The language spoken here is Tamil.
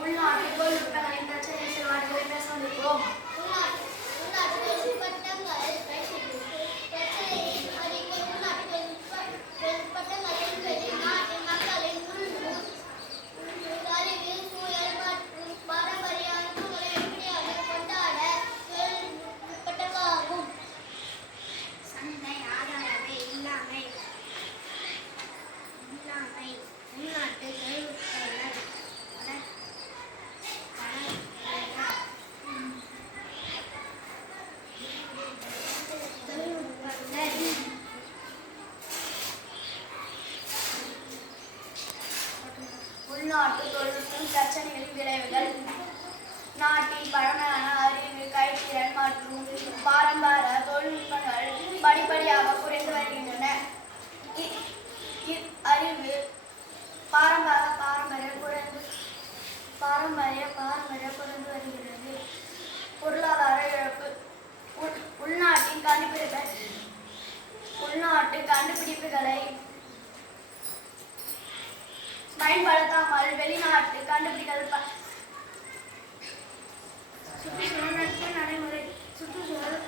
உள்நாட்டு தொழில்நுட்பங்களின் பிரச்சனை செயல்பாடுகளை பேச வந்திருக்கிறோம். உள்நாட்டு தொழில்நுட்பம் பிரச்சனைகளின் விளைவுகள். நாட்டில் பழமையான அறிவு, கைத்திறன் மற்றும் பாரம்பரிய தொழில்நுட்பங்கள் படிப்படியாக குறைந்து வருகின்றன. அறிவு பாரம்பரிய குறைந்து வருகிறது. பொருளாதார இழப்பு. உள்நாட்டு கண்டுபிடிப்புகளை பயன்படுத்தாமல் வெளிநாட்டு கண்டுபிடிப்புகள். சுற்றுச்சூழல் நடைமுறை. சுற்றுச்சூழல்